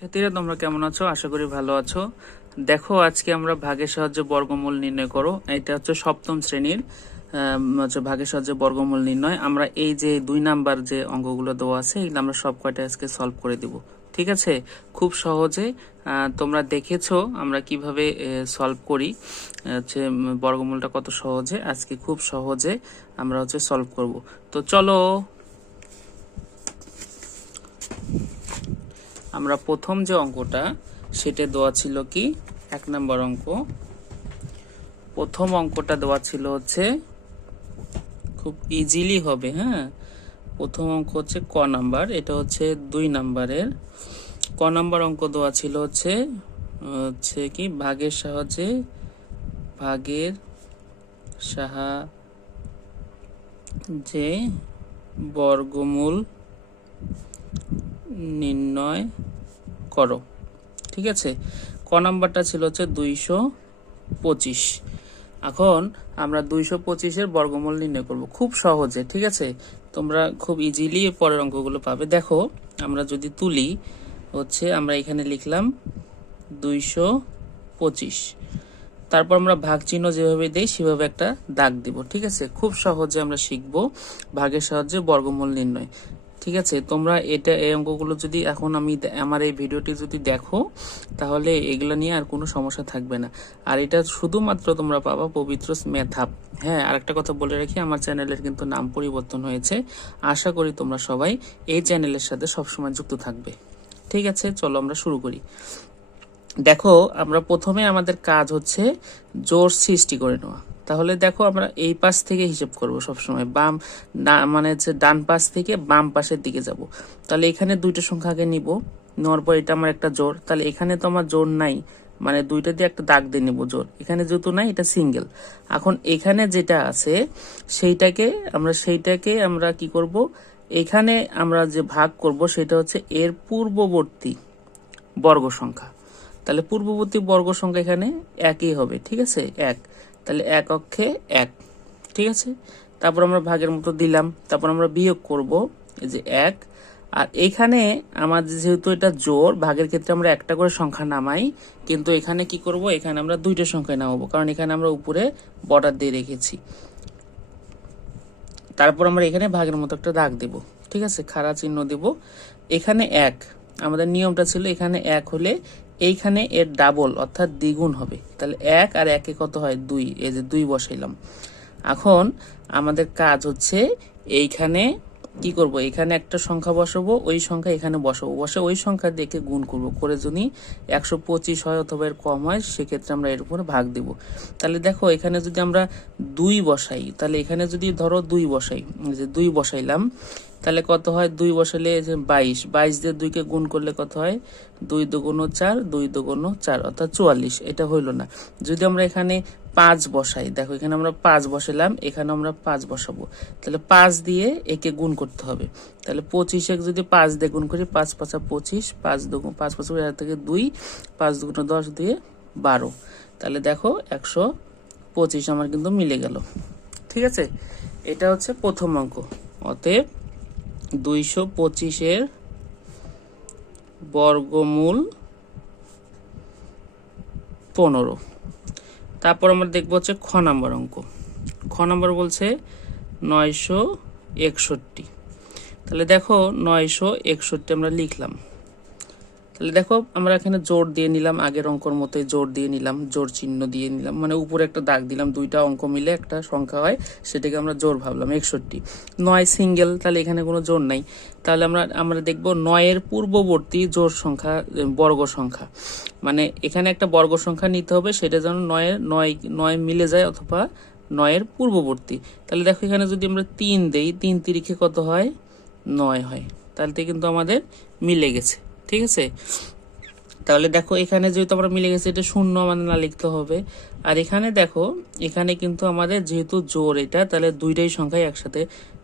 শিক্ষার্থীরা তোমরা কেমন আছো? আশা করি ভালো আছো। দেখো আজকে আমরা ভাগের সাহায্যে বর্গমূল নির্ণয় করো। এটা হচ্ছে সপ্তম শ্রেণীর ভাগের সাহায্যে বর্গমূল নির্ণয়। আমরা এই যে 2 নাম্বার যে অঙ্কগুলো দেওয়া আছে এগুলো আমরা সব কয়টা আজকে সলভ করে দিব। ঠিক আছে, খুব সহজে তোমরা দেখেছো আমরা কিভাবে সলভ করি। বর্গমূলটা কত সহজে আজকে খুব সহজে আমরা সলভ করব। তো চলো আমরা প্রথম যে অঙ্কটা সেটা দেওয়া ছিল কি 1 নম্বর অঙ্ক। প্রথম অঙ্কটা দেওয়া ছিল খুব ইজিলি হবে। হ্যাঁ, প্রথম অঙ্ক ক নাম্বার, এটা 2 নাম্বারের। ক নাম্বার অঙ্ক দেওয়া ছিল কি ভাগের সাহায্যে বর্গমূল নির্ণয় করো। ঠিক আছে, ক নাম্বারটা ছিল 225। এখন আমরা 225-এর বর্গমূল নির্ণয় করব খুব সহজে। ঠিক আছে, তোমরা খুব ইজিলি পরের অঙ্কগুলো পাবে। দেখো আমরা যদি তুলি আমরা এখানে লিখলাম 225, তারপর আমরা ভাগ চিহ্ন যেভাবে দেই সেভাবে একটা দাগ দিব। ঠিক আছে, খুব সহজে আমরা শিখব ভাগের সাহায্যে বর্গমূল নির্ণয়। ঠিক আছে, তোমরা এই অঙ্কগুলো যদি এখন আমার এই ভিডিওটি যদি দেখো তাহলে এগুলো নিয়ে আর কোনো সমস্যা থাকবে না। আর এটা শুধুমাত্র তোমরা পাবা পবিত্র ম্যাথ হাব। হ্যাঁ, আরেকটা কথা বলে রাখি, আমার চ্যানেলের কিন্তু নাম পরিবর্তন হয়েছে। আশা করি তোমরা সবাই এই চ্যানেলের সাথে সবসময় যুক্ত থাকবে। ঠিক আছে, চলো আমরা শুরু করি। দেখো আমরা প্রথমে আমাদের কাজ জোড় সৃষ্টি করে নেওয়া। তাহলে দেখো আমরা এই পাশ থেকে হিসাব করব সবসময়, মানে ডান পাশ থেকে বাম পাশের দিকে যাব। তাহলে এখানে দুইটা সংখ্যা আগে নিব, নেওয়ার পর এটা আমার একটা জোড়। তাহলে এখানে তো আমার জোড় নাই, মানে দুইটা দিয়ে একটা দাগ দিয়ে নিব জোড়। এখানে যেহেতু নাই এটা সিঙ্গেল। এখন এখানে যেটা আছে সেইটাকে আমরা কি করব, এখানে আমরা যে ভাগ করব সেটা এর পূর্ববর্তী বর্গ সংখ্যা। তাহলে পূর্ববর্তী বর্গ সংখ্যা এখানে একই হবে। ঠিক আছে, 1, তাহলে 1 অক্ষে 1। ঠিক আছে, তারপর আমরা ভাগের মতো দিলাম, তারপর আমরা বিয়োগ করব এই যে 1। আর এখানে আমাদের যেহেতু এটা জোড়, ভাগের ক্ষেত্রে আমরা একটা করে সংখ্যা নামাই, কিন্তু এখানে কি করব, এখানে আমরা দুইটা সংখ্যা নামাবো, কারণ এখানে আমরা উপরে বর্ডার দিয়ে রেখেছি। তারপর আমরা এখানে ভাগের মতো একটা দাগ দেব। ঠিক আছে, খাড়া চিহ্ন দেব। এখানে 1, আমাদের নিয়মটা ছিল এখানে 1 হলে এইখানে এর ডাবল অর্থাৎ দ্বিগুণ হবে। তাহলে 1 আর 1 কত হয় 2, এই যে 2 বসাইলাম। এখন আমাদের কাজ এইখানে কি করব, এখানে একটা সংখ্যা বসাবো, ওই সংখ্যা এখানে বসাবো, বসে ওই সংখ্যা দেখে গুণ করব, করে যদি 125 হয় অথবা এর কম হয় সেক্ষেত্রে আমরা এর উপরে ভাগ দিব। তাহলে দেখো এখানে যদি আমরা 2 বসাই, তাহলে এখানে যদি ধরো 2 বসাই, যে 2 বসাইলাম, তাহলে কত হয় 2 বসালে 22, 22 দিয়ে 2 কে গুণ করলে কত হয় 2 দুগুণ 4, 2 দুগুণ 4 অর্থাৎ 44। এটা হইল না। যদি আমরা এখানে 5 বসাই, দেখো এখানে আমরা 5 বসালাম, এখানে আমরা 5 বসাবো, তাহলে 5 দিয়ে একে গুণ করতে হবে। তাহলে 25 যদি 5 দিয়ে গুণ করি, 5 5 25, 5 দুগুণ 5 5 থেকে 2, 5 দুগুণ 10 দিয়ে 12। তাহলে দেখো 125 আমার কিন্তু মিলে গেল। ঠিক আছে, এটা প্রথম অঙ্ক। অতএব 225-এর বর্গমূল 15। তারপর আমরা দেখবো খ নাম্বার অঙ্ক। খ নাম্বার বলছে 961। তাহলে দেখো 961 আমরা লিখলাম। তাহলে দেখো আমরা এখানে জোড় দিয়ে নিলাম, আগের অঙ্কর মতোই জোড় দিয়ে নিলাম, জোড় চিহ্ন দিয়ে নিলাম, মানে উপরে একটা দাগ দিলাম, দুইটা অঙ্ক মিলে একটা সংখ্যা হয় সেটাকে আমরা জোড় ভাবলাম 61। 9 সিঙ্গেল, তাহলে এখানে কোনো জোড় নাই। তাহলে আমরা দেখবো 9-এর পূর্ববর্তী জোড় সংখ্যা বর্গ সংখ্যা, মানে এখানে একটা বর্গ সংখ্যা নিতে হবে, সেটা যেন 9 মিলে যায় অথবা 9-এর পূর্ববর্তী। তাহলে দেখো এখানে যদি আমরা 3 দেই, 3 তিরিখে কত হয় 9 হয়। তাহলে কিন্তু আমাদের মিলে গেছে। ঠিক আছে, তাহলে দেখো এখানে যেহেতু আমরা মিলে গেছে, এটা শূন্য আমাদের না লিখতে হবে। আর এখানে দেখো এখানে কিন্তু আমাদের যেহেতু জোড় এটা, তাহলে দুইটাই সংখ্যায় একসাথে,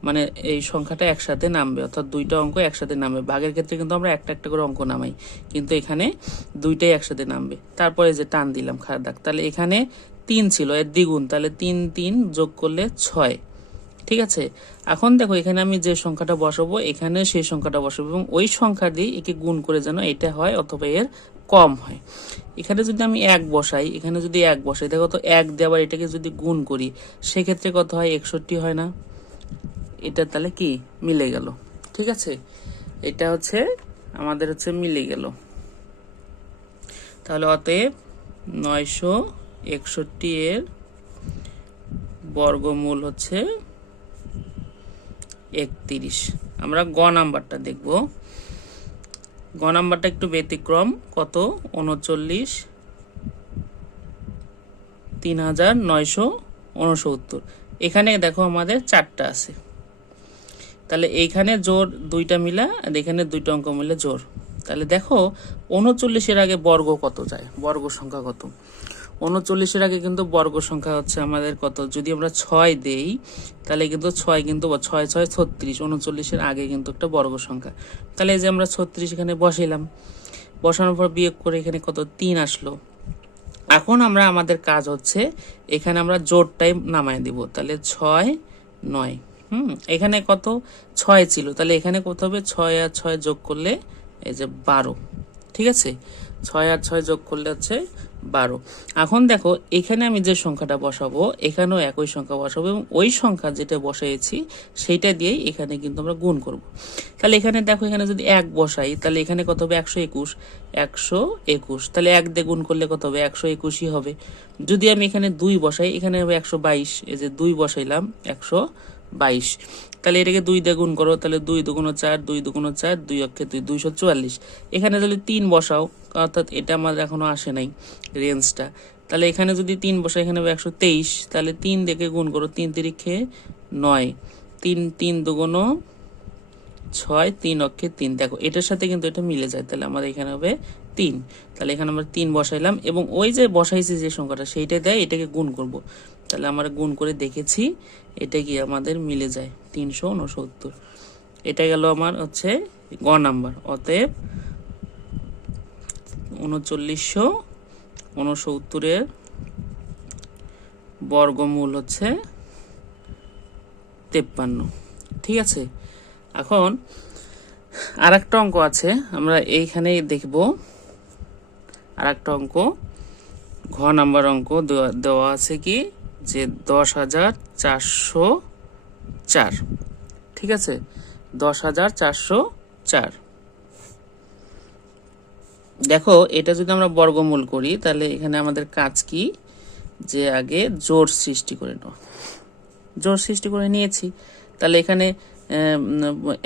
মানে এই সংখ্যাটা একসাথে নামবে, অর্থাৎ দুইটা অঙ্ক একসাথে নামবে। ভাগের ক্ষেত্রে কিন্তু আমরা একটা একটা করে অঙ্ক নামাই, কিন্তু এখানে দুইটাই একসাথে নামবে। তারপরে যে টান দিলাম খাড়া দাগ, তাহলে এখানে 3 ছিল, এর দ্বিগুণ, তাহলে 3 3 যোগ করলে 6। ঠিক আছে। এখন দেখো এখানে আমি যে সংখ্যাটা বসাবো এখানে সেই সংখ্যাটা বসাবো এবং ওই সংখ্যা দিয়ে একে গুণ করে যেন এটা হয় অথবা এর কম হয়। এখানে যদি আমি 1 বসাই, এখানে যদি 1 বসাই, দেখো তো 1 দিয়ে আবার এটাকে যদি গুণ করি সেক্ষেত্রে কত হয়? 61 হয় না? এটা তাহলে কি মিলে গেল। ঠিক আছে, এটা হচ্ছে আমাদের হচ্ছে মিলে গেল। তাহলে অতএব 961 এর বর্গমূল হচ্ছে 31। আমরা গ নাম্বারটা দেখব। গ নাম্বারটা একটু ব্যতিক্রম। কত? 39 3969। এখানে দেখো আমাদের 4টা আছে, তাহলে এইখানে জোর 2টা মিলা আর এখানে 2টা অঙ্ক মিলে জোর। তাহলে দেখো 39-এর আগে বর্গ কত যায়? বর্গ সংখ্যা কত? 39-এর আগে কিন্তু বর্গ সংখ্যা হচ্ছে আমাদের কত? যদি আমরা 6 দেই তাহলে কিন্তু 6 কিন্তু 6 6 36, 39-এর আগে কিন্তু একটা বর্গ সংখ্যা। তাহলে এই যে আমরা 36 এখানে বসাইলাম, বসানোর পর বিয়োগ করে এখানে কত? 3 আসলো। এখন আমরা আমাদের কাজ হচ্ছে এখানে আমরা জোড়টাই নামায় দিব, তাহলে 6 9। এখানে কত? 6 ছিল, তাহলে এখানে কত হবে? 6 আর 6 যোগ করলে এই যে 12। ঠিক আছে, 6 আর 6 যোগ করলে হচ্ছে 12। এখন দেখো এখানে আমি যে সংখ্যাটা বসাবো এখানেও একই সংখ্যা বসাবো এবং ওই সংখ্যা যেটা বসাইছি সেইটা দিয়েই এখানে কিন্তু আমরা গুণ করব। তাহলে এখানে দেখো এখানে যদি 1 বসাই তাহলে এখানে কত হবে? 121। 121, তাহলে 1 দিয়ে গুণ করলে কত হবে? 121ই হবে। যদি আমি এখানে 2 বসাই এখানে হবে 122, এই যে 2 বসাইলাম 122। তাহলে এটাকে 2 দিয়ে গুণ করো, তাহলে 2 দুগুণ 4, 2 দুগুণ 4, 2 অক্ষে 2, 244। এখানে যদি 3 বসাও, অর্থাৎ এটা আমার এখনো আসে নাই রেঞ্জটা, তাহলে এখানে যদি 3 বসাই এখানে হবে 123। তাহলে 3 দেখে গুণ করো, 3 তিরিখে 9, 3 3 দুগুণ 6, 3 অক্ষে 3। দেখো এটার সাথে কিন্তু এটা মিলে যায়, তাহলে আমাদের এখানে হবে 3। তাহলে এখানে আমরা 3 বসাইলাম এবং ওই যে বসাইছি যে সংখ্যাটা সেইটা দেয় এটাকে গুণ করব। তাহলে আমরা গুণ করে দেখেছি এটা কি আমাদের মিলে যায় 369। এটা গেল আমার হচ্ছে গ নাম্বার। অতএব 3969 এর বর্গমূল হচ্ছে 53। ঠিক আছে, এখন আর একটা অঙ্ক আছে, আমরা এইখানে দেখব। আর একটা অঙ্ক, ঘ নাম্বার অঙ্ক দেওয়া আছে কি যে 10,404। ঠিক আছে, 10,404। দেখো এটা যদি আমরা বর্গমূল করি তাহলে এখানে আমাদের কাজ কি? যে আগে জোড় সৃষ্টি করে নেওয়া। জোড় সৃষ্টি করে নিয়েছি, তাহলে এখানে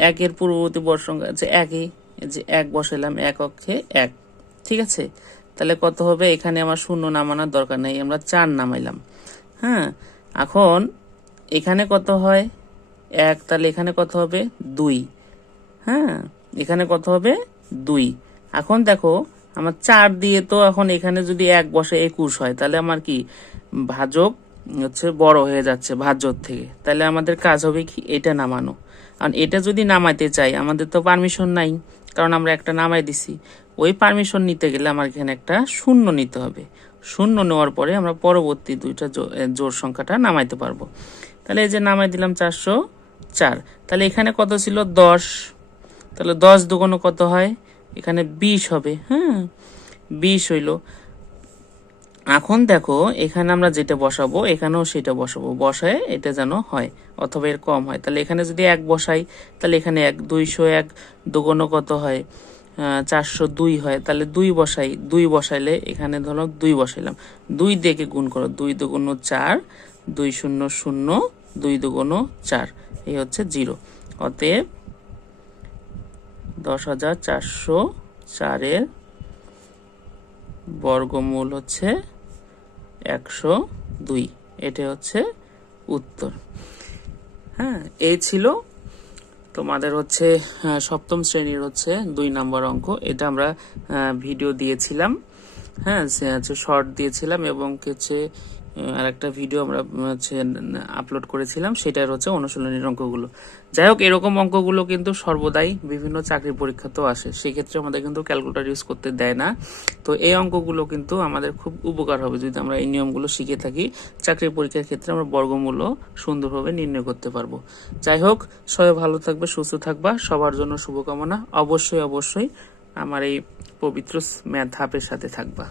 1-এর পূর্ববর্তী বর্গ সংখ্যা আছে 1ই, যে 1 বসাইলাম 1 অক্ষে 1। ঠিক আছে, তাহলে কত হবে? এখানে আমার 0 নামানোর দরকার নেই, আমরা 4 নামাইলাম। হ্যাঁ, এখন এখানে কত হয়? 1, তাহলে এখানে কত হবে? 2। হ্যাঁ, এখানে কত হবে? 2। এখন দেখো আমার 4 দিয়ে তো এখন এখানে যদি 1 বসে 21 হয়, তাহলে আমার কি ভাজক হচ্ছে বড় হয়ে যাচ্ছে ভাজ্যর থেকে। তাহলে আমাদের কাজ হবে কি? এটা নামানো। আর এটা যদি নামাইতে চাই আমাদের তো পারমিশন নাই, কারণ আমরা একটা নামাই দিছি। ওই পারমিশন নিতে গেলে আমার এখানে একটা 0 নিতে হবে। 0 নেওয়ার পরে আমরা পরবর্তী দুইটা জোড় সংখ্যাটা নামাইতে পারবো। তাহলে এই যে নামাই দিলাম 404। তাহলে এখানে কত ছিল? 10। তাহলে 10 দুগুণ কত হয়? এখানে 20 হবে। হ্যাঁ, 20 হইল। এখন দেখো এখানে আমরা যেটা বসাবো এখানেও সেটা বসাবো, বসায় এটা যেন হয় অথবা এর কম হয়। তাহলে এখানে যদি 1 বসাই তাহলে এখানে 1, 201 দুগুণ কত হয়? 402 হয়। তাহলে 2 বসাই, 2 বসাইলে এখানে ধরো 2 বসাইলাম, 2 দিয়ে গুণ করো, 2 দুগুণ 4, 2 0 0, 2 দুগুণ 4, এই হচ্ছে 0। অতএব 10,404 এর বর্গমূল হচ্ছে 102। এটা হচ্ছে উত্তর। হ্যাঁ, এই ছিল তোমাদের হচ্ছে সপ্তম শ্রেণীর হচ্ছে 2 নম্বর অঙ্ক। এটা আমরা ভিডিও দিয়েছিলাম, হ্যাঁ শর্ট দিয়েছিলাম এবং হচ্ছে আরেকটা ভিডিও আমরা হচ্ছে আপলোড করেছিলাম, সেটার হচ্ছে অনুশীলনীর অঙ্কগুলো। যাই হোক, এরকম অঙ্কগুলো কিন্তু সর্বদাই বিভিন্ন চাকরির পরীক্ষাতেও আসে, সেক্ষেত্রে আমাদের কিন্তু ক্যালকুলেটর ইউজ করতে দেয় না। তো এই অঙ্কগুলো কিন্তু আমাদের খুব উপকার হবে যদি আমরা এই নিয়মগুলো শিখে থাকি। চাকরির পরীক্ষার ক্ষেত্রে আমরা বর্গমূল্য সুন্দরভাবে নির্ণয় করতে পারবো। যাই হোক, সবাই ভালো থাকবে, সুস্থ থাকবা, সবার জন্য শুভকামনা। অবশ্যই অবশ্যই আমার এই পবিত্র ম্যাথ হাবের সাথে থাকবা।